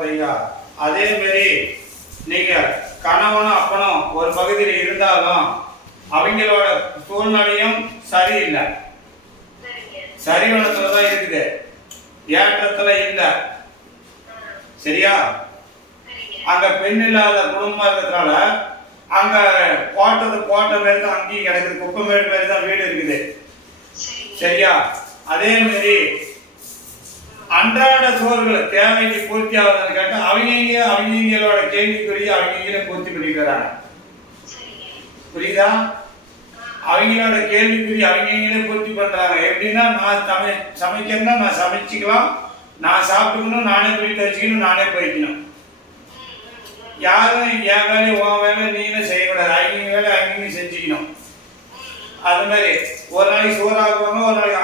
கோபாலையா அதே மாதிரி நீங்க கணவனும் அப்பனும் ஒரு பகுதியில் இருந்தாலும் அவங்களோட சூழ்நிலையும் சரியில்லை. சரிவனத்துல தான் இருக்குது. ஏற்றத்துல இல்லை. சரியா? அங்க பெண் இல்லாத குடும்பமா இருக்கிறதுனால அங்க போட்டது போட்ட மாதிரி தான் அங்கேயும் கிடக்குது. குப்பை மேடு மாதிரி தான் வீடு இருக்குது. சரியா? அதே மாதிரி அன்றாட சோறுகள் தேவைக்கு பூர்த்தி ஆகுதுன்னு அவங்க அவங்களோட கேள்விக்குரிய அவங்களே பூர்த்தி பண்ணிட்டு வராங்க புரியுதா? அவங்களோட கேள்விக்குரிய அவங்களே பூர்த்தி பண்றாங்க. எப்படின்னா நான் சமை சமைக்கிறேன்னா நான் சமைச்சிக்கலாம். நான் சாப்பிட்டுக்கணும் நானே துணி துவச்சிக்கணும் நானே போய்க்கணும் யாரும் என் வேலையை உன் வேலை நீங்களும் செய்யக்கூடாது. அவங்க வேலை அவங்க செஞ்சுக்கணும். அது மாதிரி ஒரு நாளைக்கு சோறு ஆக்குவாங்க ஒரு நாளைக்கு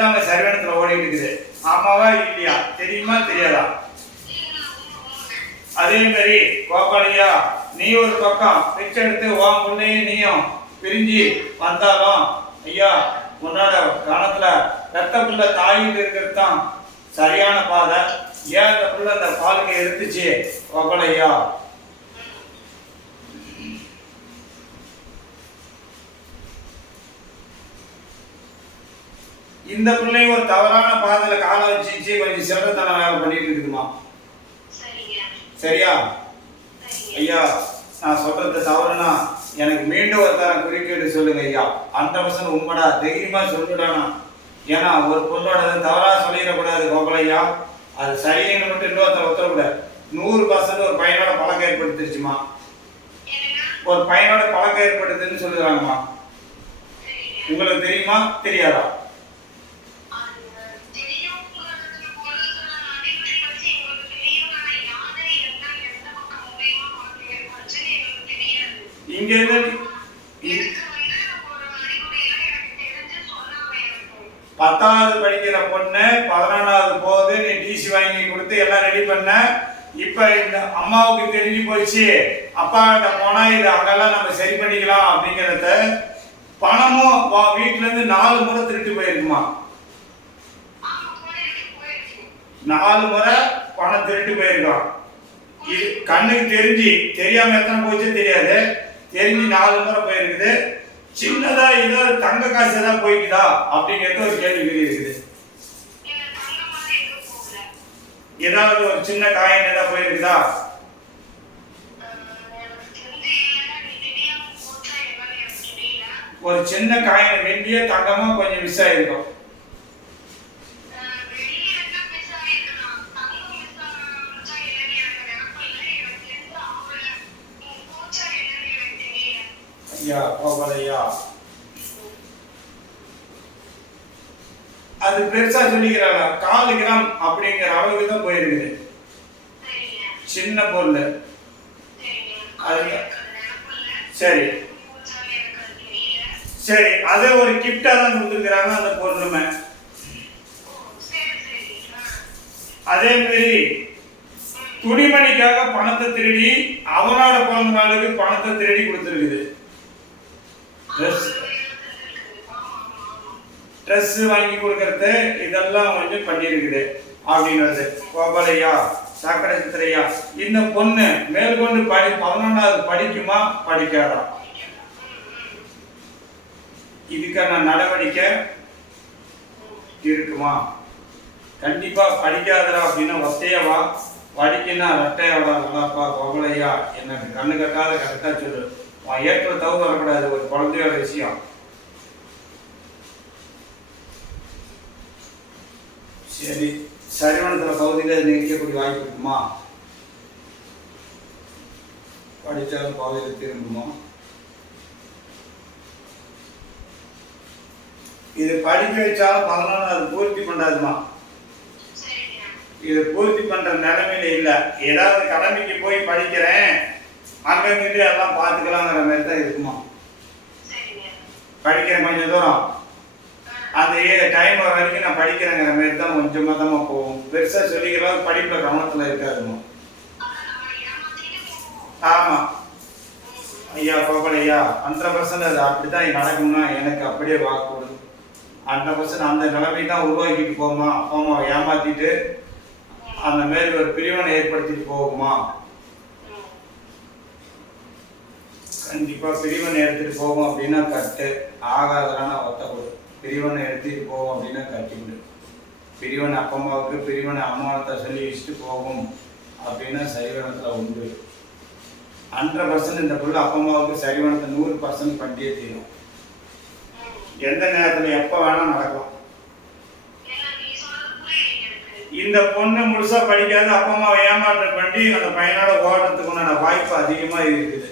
அந்த மாதிரி தான் அங்கே ஓடிட்டு இருக்குது. ஆமாவா இல்லையா? தெரியுமா தெரியாதா? அதே மாதிரி கோபாலியா நீ ஒரு பக்கம் பிச்சை எடுத்து வா முன்னே நீயும் பிரிஞ்சு வந்தாலும் ஐயா உன்னோட கணத்துல பெத்த பிள்ளை தாயிட்டு இருக்கிறது தான் சரியான பாதை. ஏன் அந்த புள்ள அந்த பாலுக்கு எடுத்துச்சு கோபாலையா? இந்த பிள்ளையும் ஒரு தவறான பாதையில காலை வச்சுச்சு கொஞ்சம் சிறத்தனம் வேலை பண்ணிட்டு இருக்குதுமா சரியா? ஐயா நான் சொல்றது தவறுனா எனக்கு மீண்டும் ஒரு தரம் குறுக்கீடு சொல்லுங்க ஐயா. அந்த பர்சன்ட் உண்மைடா தைரியமா சொல்லுடானா ஏன்னா ஒரு பொண்ணோட தவறா சொல்லிடக்கூடாது கோபாலையா அது சரின்னு மட்டும் இன்னொருத்தர் ஒத்துறக்கூடாது. நூறு பர்சன்ட் ஒரு பையனோட பழக்கம் ஏற்படுத்திருச்சுமா ஒரு பையனோட பழக்கம் ஏற்படுத்துன்னு சொல்லுறாங்கம்மா. உங்களுக்கு தெரியுமா? தெரியாதா? சொன்னாங்க எனக்கு பத்தாவது படிக்கிற பொண்ணு பதினொன்றாவது போகுது நீ டிசி வாங்கி கொடுத்து எல்லாம் ரெடி பண்ண. இப்ப இந்த அம்மாவுக்கு தெரிஞ்சு போச்சு அப்பா கிட்ட போனா இது அங்கெல்லாம் நம்ம சரி பண்ணிக்கலாம் அப்படிங்கிறத பணமும் வீட்டுல இருந்து நாலு முறை திருட்டு போயிருக்குமா? நாலு முறை பணம் திருட்டு போயிருக்கான். இது கண்ணுக்கு தெரிஞ்சு தெரியாம எத்தனை போச்சு தெரியாது. தெரிஞ்சு நாலு முறை போயிருக்குது. சின்னதா ஏதோ தங்க காசு ஏதாவது போய்க்குதா? அப்படிங்கிறது ஒரு கேள்விக்குறி இருக்குது. ஏதாவது ஒரு சின்ன காயின் ஏதாவது போயிருக்குதா? ஒரு சின்ன காயின் வெள்ளியே தங்கமா கொஞ்சம் மிஸ் ஆயிருக்கும். ஐயா கோபாலையா oh, அது பெருசா சொல்லிக்கிறாங்க. காலு கிராம் அப்படிங்கிற அளவுக்கு தான் போயிருக்குது. சின்ன பொருள். சரிங்க சரி. சரி அதே ஒரு கிஃப்டா தான் கொடுத்துருக்குறாங்க அந்த பொருளுமே அதே மாதிரி துணிமணிக்காக பணத்தை திருடி அவனோட பிறந்த நாளுக்கு பணத்தை திருடி கொடுத்துருக்குது. ட்ரெஸ் ட்ரெஸ் வாங்கி கொடுக்கறது இதெல்லாம் வந்து பண்ணியிருக்குது அப்படின்றது. கோபாலையா சாக்கடை சித்திரையா இந்த பொண்ணு மேற்கொண்டு படி பதினொன்றாவது படிக்குமா? படிக்காதா. இதுக்கான நடவடிக்கை இருக்குமா? கண்டிப்பா படிக்காதடா அப்படின்னா ஒத்தையவா படிக்கணும் ரெட்டையாவா நல்லாப்பா கோபலையா. எனக்கு கண்ணு கட்டாத கரெக்டா சொல்லு. உன் ஏற்ற தவிர வரக்கூடாது ஒரு குழந்தையோட விஷயம். சரி சரிவனத்தில் பகுதியில் நிற்கக்கூடிய வாய்ப்பு இருக்குமா? படித்தாலும் பாதையில் திரும்புமா? இது படிக்க வச்சாலும் பதினொன்றாவது பூர்த்தி பண்ணாதுமா இது பூர்த்தி பண்ற நிலைமையில இல்ல. ஏதாவது கடமைக்கு போய் படிக்கிறேன். அங்கிருந்து எல்லாம் பார்த்துக்கலாங்கிற மாதிரி தான் இருக்குமா? சரிங்க. படிக்கிறேன் கொஞ்சம் தூரம். அந்த டைம் வரைக்கும் நான் படிக்கிறேங்கிற மாதிரி தான் கொஞ்சமாக தான் போகும். பெருசா சொல்லிக்கலாம் படிப்புல கவனத்துல இருக்காதுமா. ஆமா. ஐயா கோபால் ஐயா ஹண்ட்ரட் பர்சன்ட் அது அப்படிதான் நடக்கும்னா எனக்கு அப்படியே வாக்கு கொடு அந்த பர்சன் அந்த நிலைமை தான் உருவாக்கிட்டு போகுமா அப்பா அம்மாவை ஏமாத்திட்டு அந்த மாதிரி ஒரு பிரிவினை ஏற்படுத்திட்டு போகுமா ம். கண்டிப்பாக பிரிவினை எடுத்துகிட்டு போவோம் அப்படின்னா கட்டு. ஆகாதரான ஒத்த பிரிவனை எடுத்துகிட்டு போவோம் அப்படின்னா கட்டிவிடு பிரிவினை அப்பம்மாவுக்கு பிரிவனை அம்மாவத்தை சொல்லி வச்சுட்டு போகும் அப்படின்னா சரிவனத்தில் உண்டு. ஹண்ட்ரட் பர்சன்ட் இந்த புள்ள அப்பா அம்மாவுக்கு சரிவனத்தை நூறு பர்சன்ட் பண்ணியே தீரும். எந்த நேரத்தில் எப்போ வேணால் நடக்கும் இந்த பொண்ணு முழுசா படிக்காத அப்பா அம்மாவை ஏமாற்றம் பண்ணி அந்த பையனோட ஓடுறதுக்கு உண்டான வாய்ப்பு அதிகமாக இருக்குது.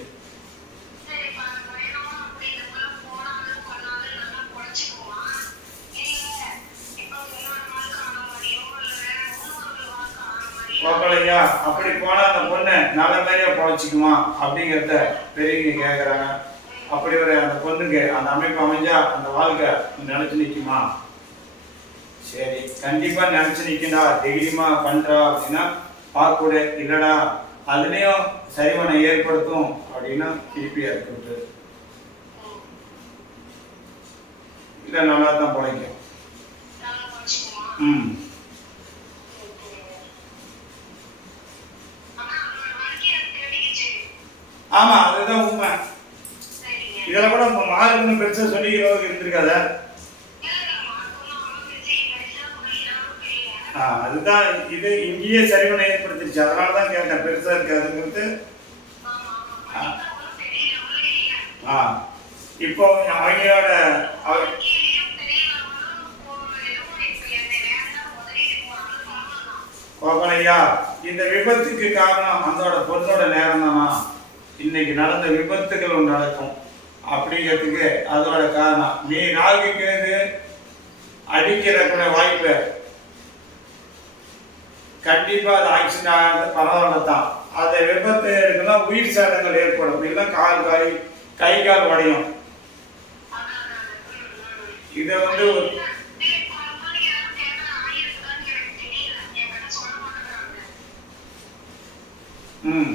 கோக்கலையா அப்படி போனா அந்த பொண்ணு நல்ல மாதிரியா பொழைச்சிக்குமா அப்படிங்கிறத பெரியவங்க கேட்குறாங்க அப்படி ஒரு அந்த பொண்ணுக்கு அந்த அமைப்பு அமைஞ்சா அந்த வாழ்க்கை நினைச்சு நிற்குமா சரி கண்டிப்பா நினைச்சு நிற்கண்டா தைரியமா பண்றா அப்படின்னா பார்க்கூட இல்லடா. அதுலயும் சரிவனை ஏற்படுத்தும் அப்படின்னா திருப்பி ம், இல்லை நல்லா தான் பிழைக்கும். ம் ஆனா அவனோட வாழ்க்கைய அது தேடிக்கிச்சு. ஆமா அதுதான் உண்மை சரிங்க. இதில் கூட இப்போ மாறுன்னு பெருசாக சொல்லிக்கிறவங்க இருந்திருக்காத இல்ல, இல்லம்மா, ஒண்ணும் அவனும் பெருசா பெருசா புரியலாம்னு இருந்திருக்காத? ஆ அதுதான் இது இங்கேயே சரிவனை ஏற்படுத்திருச்சு. அதனால தான் கேட்டேன் பெருசாக இருக்காதுங்கிறது. ஆ. இப்போ அவங்களோட அவ- கோபனையா இந்த விபத்துக்கு காரணம் அந்தோட பொண்ணோட நேரம் தானா இன்னைக்கு நடந்த விபத்துகள் ஒன்று நடக்கும். அப்படிங்கிறதுக்கு அதோட காரணம். நீ நாகிக்கிறது அடிக்கிற கூட வாய்ப்பு. கண்டிப்பாக அது ஆக்சிடென்ட் ஆகிறது பரவாயில்ல தான். அந்த விபத்து இருக்குன்னா உயிர் சேதங்கள் ஏற்படும். இல்லை கால் காய் கை கால் உடையும் இதை வந்து ம்.